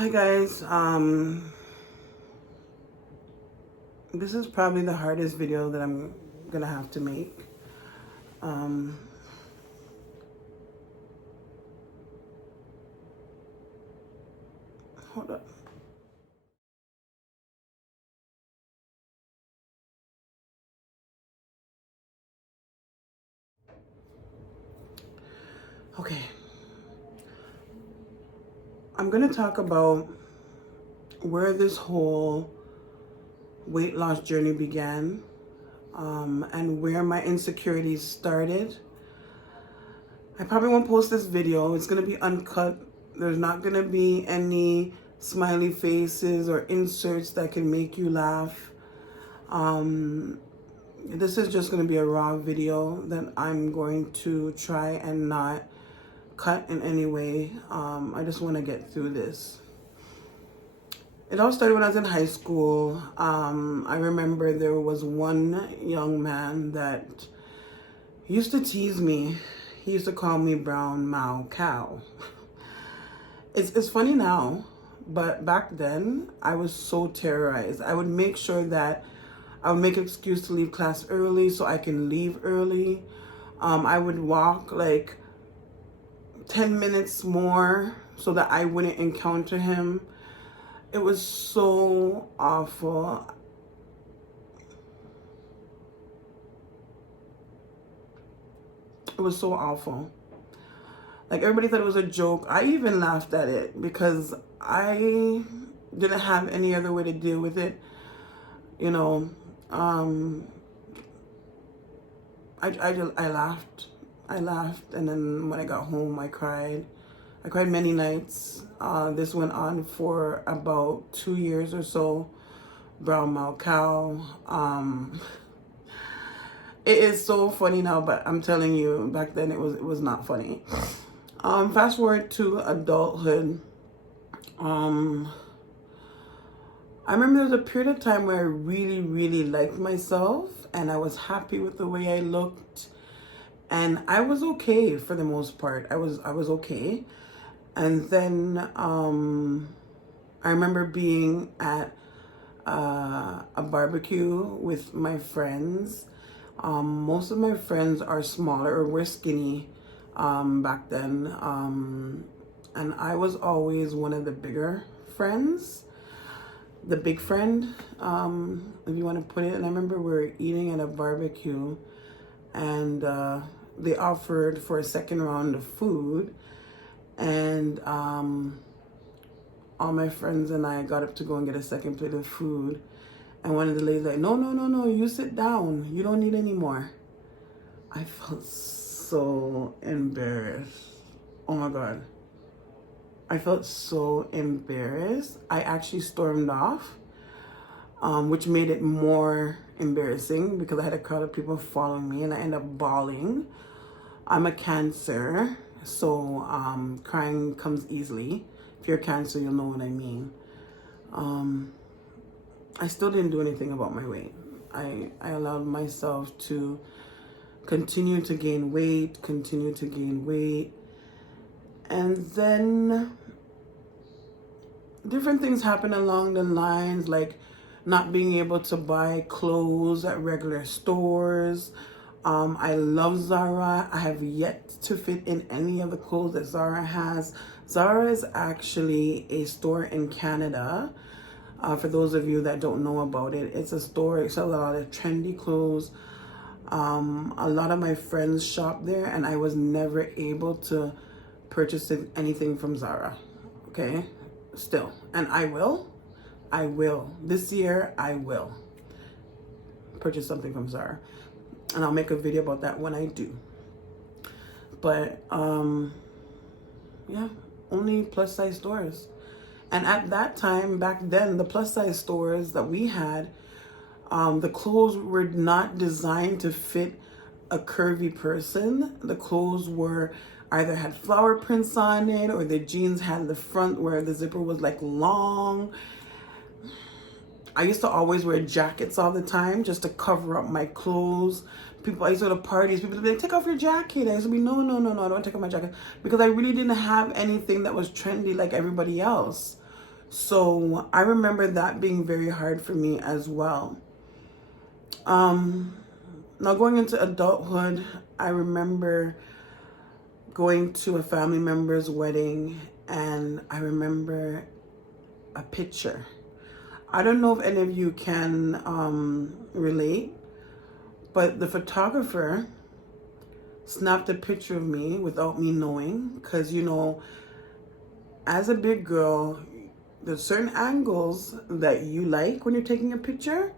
Hi guys, this is probably the hardest video that I'm gonna have to make. Um, Hold up. Okay, I'm gonna talk about where this whole weight loss journey began, and where my insecurities started. I probably won't post this video. It's gonna be uncut. There's not gonna be any smiley faces or inserts that can make you laugh. This is just going to be a raw video that I'm going to try and not cut in any way. I just want to get through this. It all started when I was in high school. I remember there was one young man that used to tease me. He used to call me brown Mao cow. It's funny now, but back then I was so terrorized. I would make sure that I would make an excuse to leave class early so I can leave early. I would walk like 10 minutes more so that I wouldn't encounter him. It was so awful. It was so awful. Like, everybody thought it was a joke. I even laughed at it because I didn't have any other way to deal with it. You know, I laughed. I laughed, and then when I got home, I cried. I cried many nights. This went on for about 2 years or so. Brown Mao cow. It is so funny now, but I'm telling you, back then it was not funny. Fast forward to adulthood. I remember there was a period of time where I really, really liked myself and I was happy with the way I looked. And I was okay for the most part. I was okay. And then I remember being at a barbecue with my friends. Most of my friends are smaller or were skinny back then. And I was always one of the bigger friends. The big friend, if you want to put it. And I remember we were eating at a barbecue and they offered for a second round of food, and all my friends and I got up to go and get a second plate of food, and one of the ladies like, no, you sit down, you don't need any more. I felt so embarrassed. Oh my God. I felt so embarrassed. I actually stormed off, which made it more embarrassing because I had a crowd of people following me and I ended up bawling. I'm a Cancer, so crying comes easily. If you're a Cancer, you'll know what I mean. I still didn't do anything about my weight. I allowed myself to continue to gain weight. And then different things happen along the lines, like not being able to buy clothes at regular stores. I love Zara. I have yet to fit in any of the clothes that Zara has. Zara is actually a store in Canada. For those of you that don't know about it, it's a store. It sells a lot of trendy clothes. A lot of my friends shop there, and I was never able to purchase anything from Zara. Okay, still, and I will this year. I will purchase something from Zara, and I'll make a video about that when I do. But yeah, only plus size stores. And at that time, back then, the plus size stores that we had, the clothes were not designed to fit a curvy person. The clothes were either had flower prints on it, or the jeans had the front where the zipper was like long. I used to always wear jackets all the time just to cover up my clothes. I used to go to parties, people would be like, take off your jacket. I used to be, no, I don't take off my jacket. Because I really didn't have anything that was trendy like everybody else. So I remember that being very hard for me as well. Now going into adulthood, I remember going to a family member's wedding, and I remember a picture. I don't know if any of you can relate, but the photographer snapped a picture of me without me knowing, because as a big girl, there's certain angles that you like when you're taking a picture,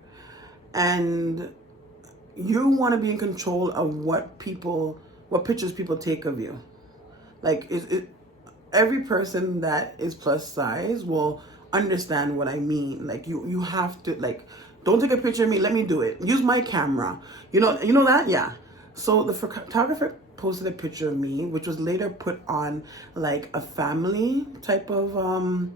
and you want to be in control of what pictures people take of you. Like every person that is plus size will understand what I mean. Like you have to, like, don't take a picture of me, let me do it. Use my camera. You know that? Yeah. So the photographer posted a picture of me, which was later put on like a family type of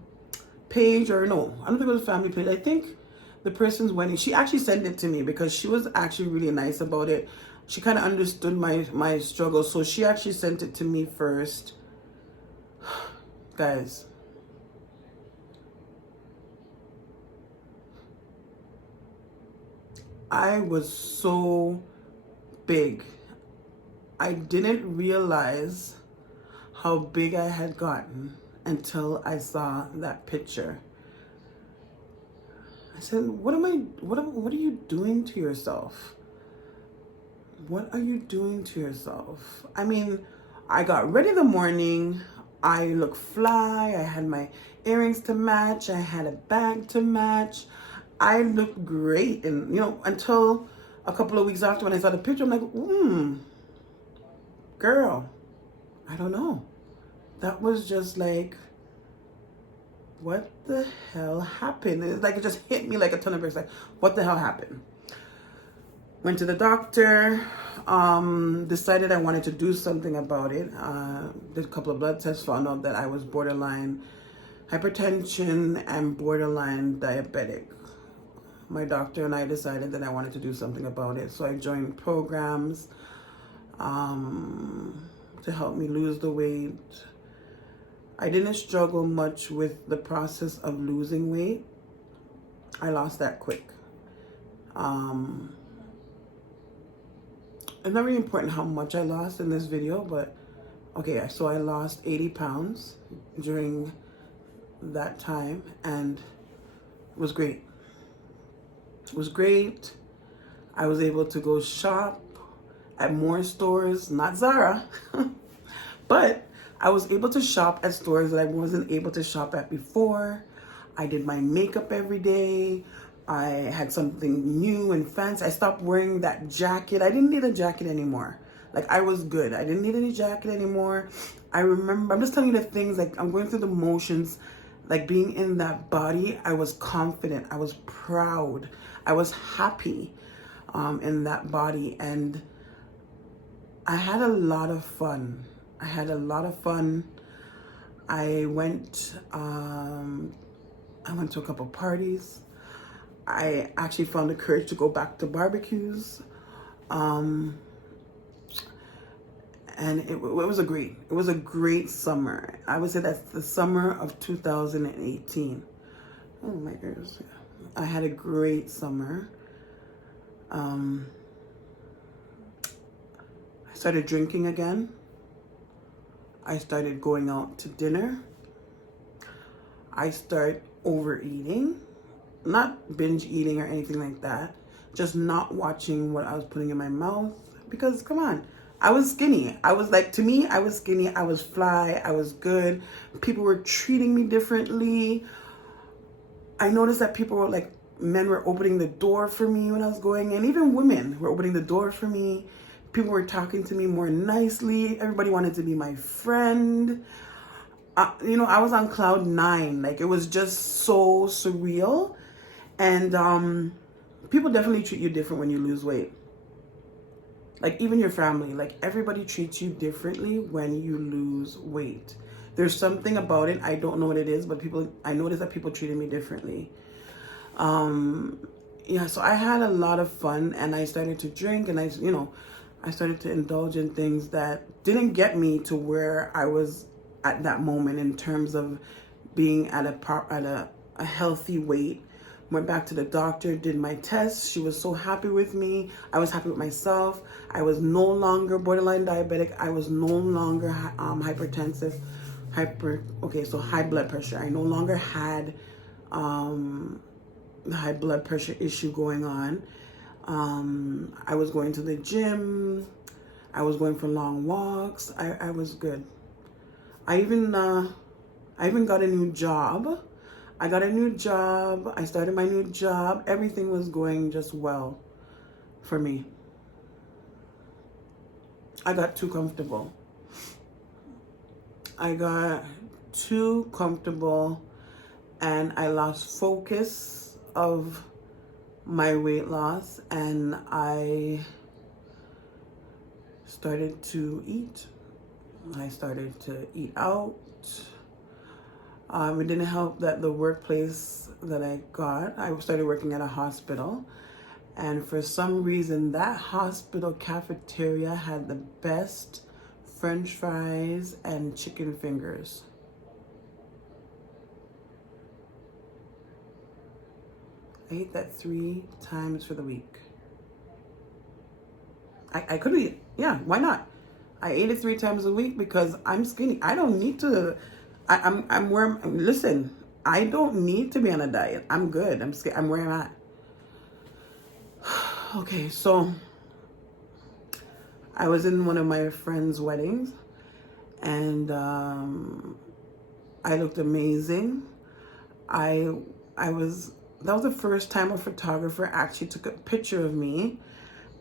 page, or no, I don't think it was a family page. I think the person's wedding, she actually sent it to me because she was actually really nice about it. She kind of understood my struggle, so she actually sent it to me first. Guys, I was so big. I didn't realize how big I had gotten until I saw that picture. I said, what are you doing to yourself? What are you doing to yourself? I mean, I got ready in the morning. I looked fly. I had my earrings to match. I had a bag to match. I looked great. And, until a couple of weeks after, when I saw the picture, I'm like, girl, I don't know. That was just like, what the hell happened? It's like it just hit me like a ton of bricks. Like, what the hell happened? Went to the doctor, decided I wanted to do something about it. Did a couple of blood tests, found out that I was borderline hypertension and borderline diabetic. My doctor and I decided that I wanted to do something about it. So I joined programs to help me lose the weight. I didn't struggle much with the process of losing weight. I lost that quick. It's not really important how much I lost in this video, but okay, so I lost 80 pounds during that time, and it was great. It was great. I was able to go shop at more stores, not Zara, but I was able to shop at stores that I wasn't able to shop at before. I did my makeup every day. I had something new and fancy. I stopped wearing that jacket. I didn't need a jacket anymore. Like, I was good. I didn't need any jacket anymore. I remember, I'm just telling you the things, like, I'm going through the motions. Like, being in that body, I was confident. I was proud. I was happy in that body. And I had a lot of fun. I went to a couple parties. I actually found the courage to go back to barbecues. And it was a great summer. I would say that's the summer of 2018. Oh my goodness. I had a great summer. I started drinking again. I started going out to dinner. I started overeating. Not binge eating or anything like that. Just not watching what I was putting in my mouth. Because, come on, I was skinny. I was skinny. I was fly. I was good. People were treating me differently. I noticed that men were opening the door for me when I was going in. Even women were opening the door for me. People were talking to me more nicely. Everybody wanted to be my friend. I was on cloud 9. Like, it was just so surreal. And people definitely treat you different when you lose weight. Like, even your family, like, everybody treats you differently when you lose weight. There's something about it. I don't know what it is, but I noticed that people treated me differently. So I had a lot of fun, and I started to drink, and I started to indulge in things that didn't get me to where I was at that moment in terms of being at a healthy weight. Went back to the doctor, did my tests. She was so happy with me. I was happy with myself. I was no longer borderline diabetic. I was no longer hypertensive. So high blood pressure. I no longer had the high blood pressure issue going on. I was going to the gym. I was going for long walks. I was good. I even got a new job. I got a new job. I started my new job. Everything was going just well for me. I got too comfortable. And I lost focus of my weight loss, and I started to eat. I started to eat out. It didn't help that the workplace that I started working at a hospital, and for some reason that hospital cafeteria had the best French fries and chicken fingers. I ate that 3 times for the week. I could eat, yeah, why not? I ate it 3 times a week because I'm skinny. I don't need to. I'm where. Listen, I don't need to be on a diet. I'm good. I'm where I'm at. Okay, so I was in one of my friends' weddings, and I looked amazing. That was the first time a photographer actually took a picture of me,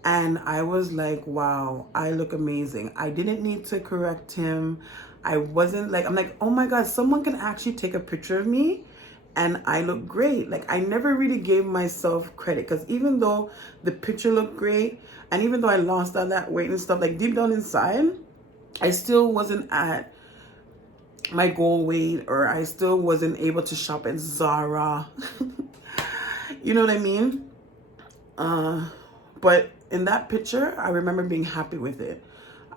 and I was like, wow, I look amazing. I didn't need to correct him. I'm like, oh my God, someone can actually take a picture of me and I look great. Like, I never really gave myself credit, because even though the picture looked great, and even though I lost all that weight and stuff, like deep down inside, I still wasn't at my goal weight, or I still wasn't able to shop at Zara. You know what I mean? But in that picture, I remember being happy with it.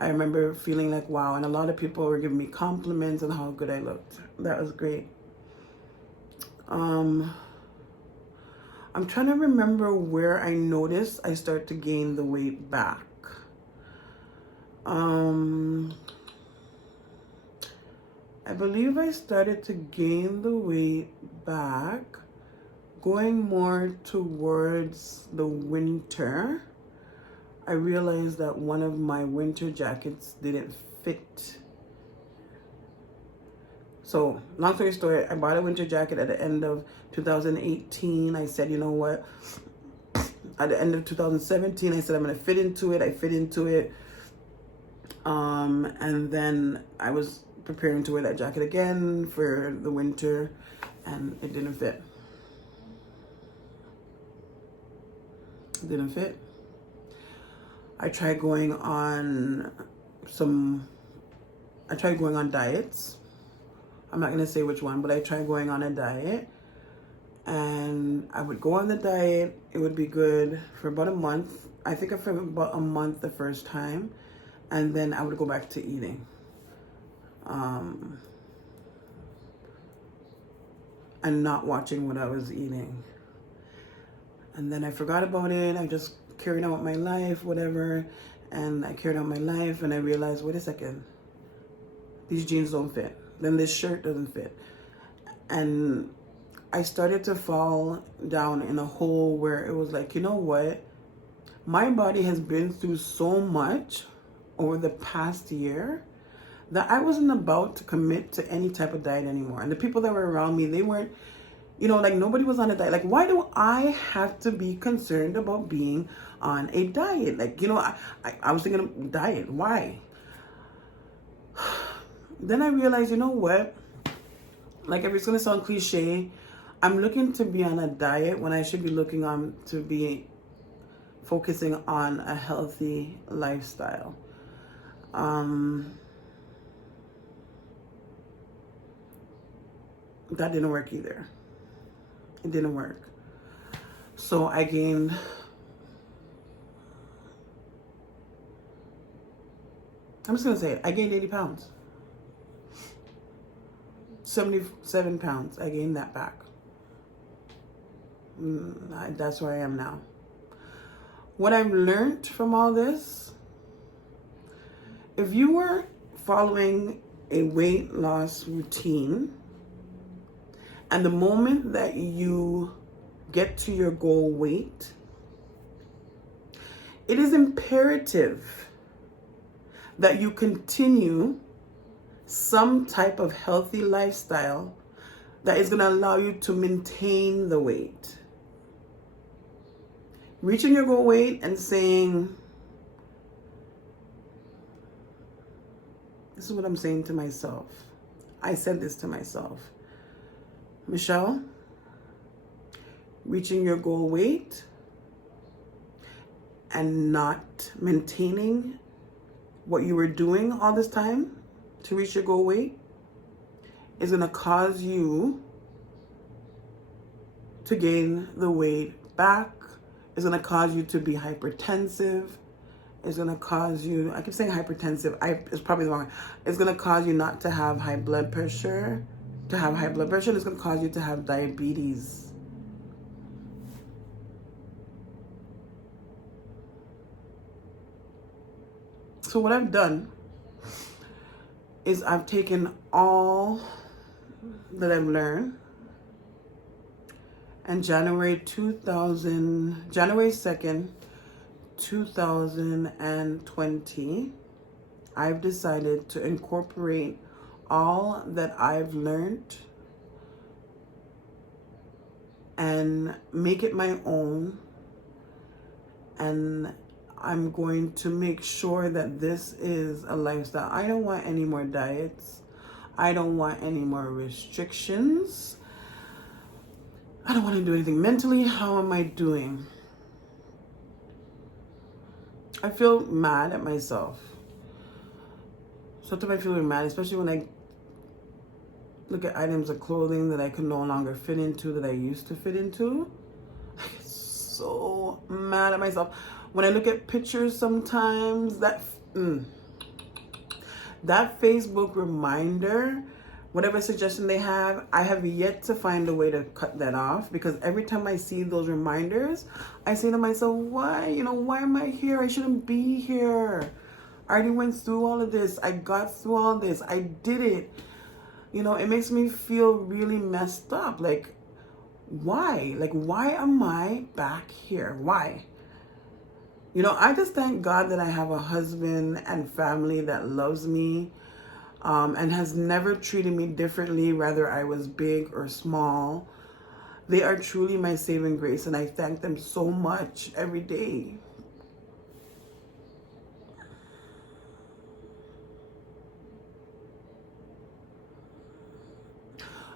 I remember feeling like, wow, and a lot of people were giving me compliments on how good I looked. That was great. I'm trying to remember where I noticed I start to gain the weight back. I believe I started to gain the weight back going more towards the winter. I realized that one of my winter jackets didn't fit. So, long story short, I bought a winter jacket at the end of 2018. I said, you know what? At the end of 2017, I said, I'm going to fit into it. I fit into it. And then I was preparing to wear that jacket again for the winter, and it didn't fit. It didn't fit. I tried going on diets. I'm not going to say which one, but I tried going on a diet, and I would go on the diet. It would be good for about a month. I think for about a month the first time, and then I would go back to eating. And not watching what I was eating. And then I forgot about it. I just carried on with my life, whatever. And I carried on my life, and I realized, wait a second, these jeans don't fit. Then this shirt doesn't fit. And I started to fall down in a hole where it was like, you know what? My body has been through so much over the past year that I wasn't about to commit to any type of diet anymore. And the people that were around me, they weren't, like nobody was on a diet. Like, why do I have to be concerned about being on a diet? Like, I was thinking of diet. Why? Then I realized, you know what? Like, if it's going to sound cliche, I'm looking to be on a diet when I should be looking on to be focusing on a healthy lifestyle. That didn't work either. It didn't work. So I gained, I'm just going to say it, I gained 80 pounds. 77 pounds. I gained that back. That's where I am now. What I've learned from all this, if you were following a weight loss routine, and the moment that you get to your goal weight, it is imperative that you continue some type of healthy lifestyle that is going to allow you to maintain the weight. Reaching your goal weight and saying, this is what I'm saying to myself. I said this to myself. Michelle, reaching your goal weight and not maintaining what you were doing all this time to reach your goal weight is going to cause you to gain the weight back. It's going to cause you to be hypertensive. It's going to cause you, I keep saying hypertensive, it's probably wrong. It's going to cause you not to have high blood pressure. To have high blood pressure, it's going to cause you to have diabetes. So what I've done is I've taken all that I've learned, and January 2nd, 2020, I've decided to incorporate all that I've learned and make it my own. And I'm going to make sure that this is a lifestyle. I don't want any more diets. I don't want any more restrictions. I don't want to do anything mentally. How am I doing? I feel mad at myself. Sometimes I feel mad, especially when I look at items of clothing that I can no longer fit into that I used to fit into. I get so mad at myself. When I look at pictures sometimes, that Facebook reminder, whatever suggestion they have, I have yet to find a way to cut that off, because every time I see those reminders, I say to myself, why? Why am I here? I shouldn't be here. I already went through all of this. I got through all this. I did it. It makes me feel really messed up. Like, why? Like, why am I back here? Why? I just thank God that I have a husband and family that loves me, and has never treated me differently, whether I was big or small. They are truly my saving grace, and I thank them so much every day.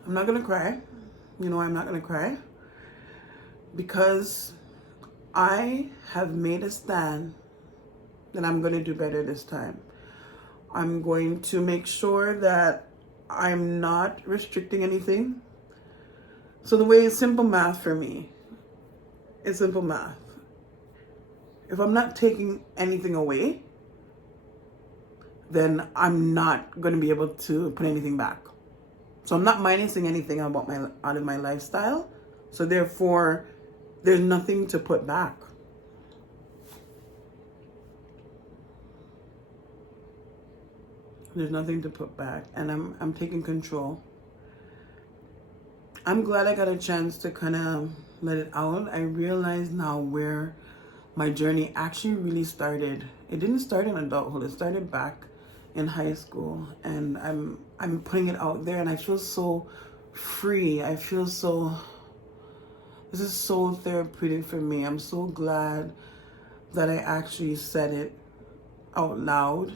I'm not going to cry. I'm not going to cry, because I have made a stand that I'm going to do better this time. I'm going to make sure that I'm not restricting anything. So the way is simple math for me. It's simple math. If I'm not taking anything away, then I'm not going to be able to put anything back. So I'm not minusing anything out of my lifestyle. So therefore, there's nothing to put back. There's nothing to put back, and I'm taking control. I'm glad I got a chance to kind of let it out. I realize now where my journey actually really started. It didn't start in adulthood. It started back in high school, and I'm putting it out there, and I feel so free. I feel so, this is so therapeutic for me. I'm so glad that I actually said it out loud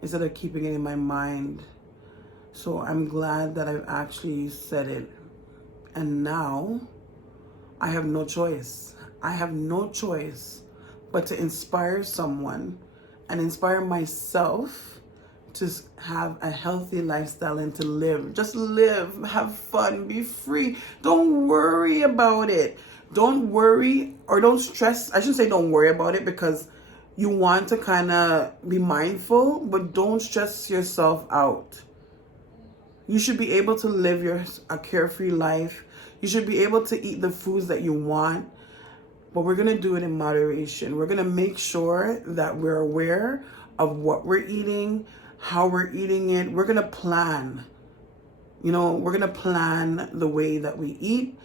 instead of keeping it in my mind. So I'm glad that I've actually said it. And now I have no choice. I have no choice but to inspire someone and inspire myself to have a healthy lifestyle and to live. Just live, have fun, be free. Don't worry about it. Don't worry or don't stress. I shouldn't say don't worry about it, because you want to kind of be mindful, but don't stress yourself out. You should be able to live a carefree life. You should be able to eat the foods that you want, but we're going to do it in moderation. We're going to make sure that we're aware of what we're eating, how we're eating it. We're going to plan. We're going to plan the way that we eat,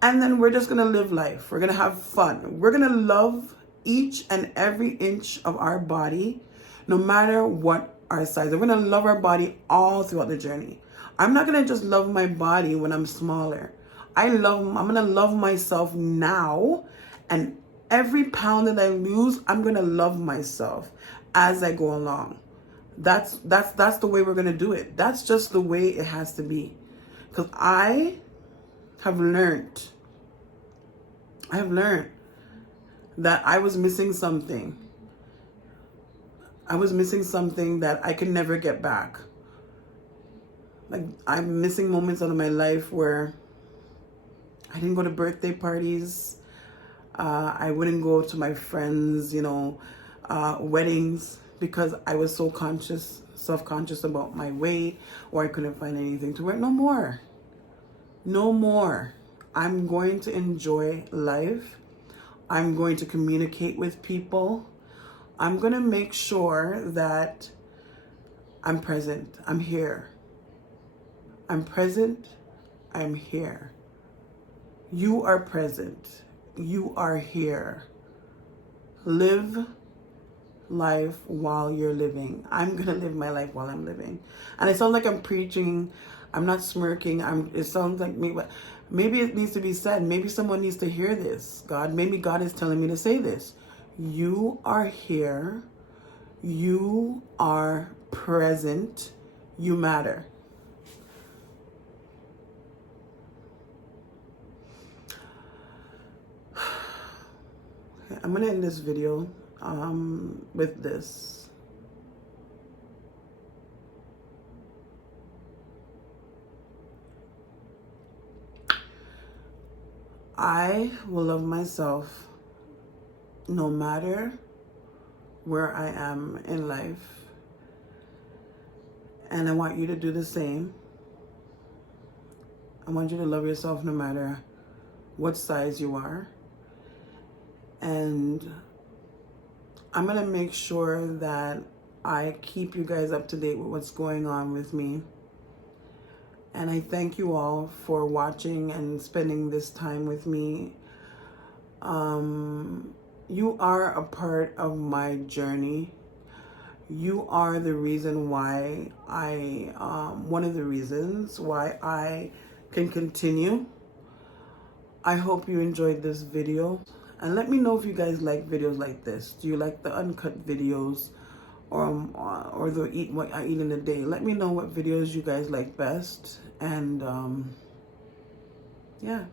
and then we're just going to live life. We're going to have fun. We're going to love each and every inch of our body, no matter what our size. We're going to love our body all throughout the journey. I'm not going to just love my body when I'm smaller. I'm going to love myself now, and every pound that I lose, I'm going to love myself as I go along. That's the way we're going to do it. That's just the way it has to be. Because I have learned that I was missing something. I was missing something that I could never get back. Like, I'm missing moments out of my life where I didn't go to birthday parties. I wouldn't go to my friends, weddings, because I was so self-conscious about my weight, or I couldn't find anything to wear. No more. I'm going to enjoy life. I'm going to communicate with people. I'm going to make sure that I'm present. I'm here. I'm present. I'm here. You are present. You are here. Live life while you're living. I'm gonna live my life while I'm living. And it sounds like I'm preaching. I'm not smirking. It sounds like me, but maybe it needs to be said. Maybe someone needs to hear this. Maybe God is telling me to say this. You are here. You are present. You matter. I'm gonna end this video with this. I will love myself no matter where I am in life. And I want you to do the same. I want you to love yourself no matter what size you are. And I'm going to make sure that I keep you guys up to date with what's going on with me. And I thank you all for watching and spending this time with me. You are a part of my journey. You are the reason why one of the reasons why I can continue. I hope you enjoyed this video. And let me know if you guys like videos like this. Do you like the uncut videos or the eat what I eat in a day? Let me know what videos you guys like best. And yeah.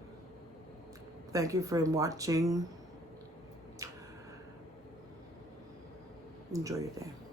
Thank you for watching. Enjoy your day.